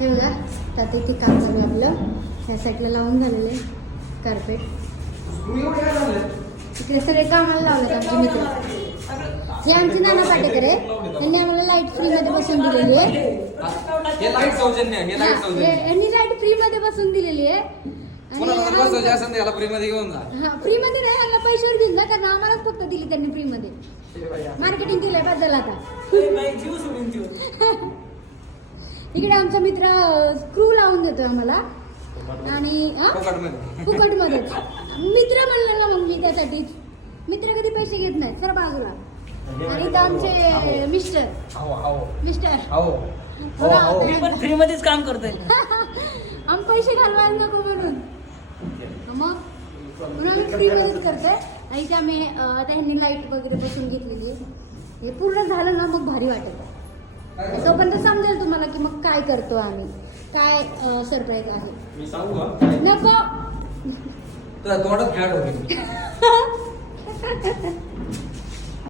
हे बघा आता इथे काम चालू आहे आपलं. ह्या साईडला लावून झालेलं आहे. कार्पेट इकडे सगळे कामाला लावलेत आमचे मित्र. हे आमची नाना पाटेकर आहे त्यांनी आम्हाला लाइट फ्री मध्ये बसून दिलेली आहे. यांनी लाइट फ्री मध्ये बसून दिलेली आहे. आणि कोणाला जर बसवायचे असेल तर याला फ्री मध्ये घेऊन जा. हा फ्री मध्ये नाही यांना पैशावर घेऊन जा कारण आम्हालाच फक्त दिली त्यांनी फ्री मध्ये. मार्केटिंग केलंयबद्दल आता. इकडे आमचा मित्र स्क्रू लावून देतोय आम्हाला. आणि हा? फुकटमध्ये. फुकटमध्ये मित्र म्हणलं ना मग मी त्यासाठीच मित्र कधी पैसे घेत नाहीत सर बाजूला. आणि इथं आमचे मिस्टर मिस्टर फ्री मध्येच काम करतोय. आम्ही पैसे घालवायला नको म्हणून. मग? म्हणून आम्ही फ्री मध्येच करतोय. आणि इथे आम्ही आता ह्यांनी लाइट वगैरे बसून घेतलेली. हे पूर्ण झालं ना मग भारी वाटत तोपर्यंत समजेल तुम्हाला की मग काय करतो आम्ही? काय सरप्राईज आहे? मी सांगू का? नको! तर तोंडात फॅट होती.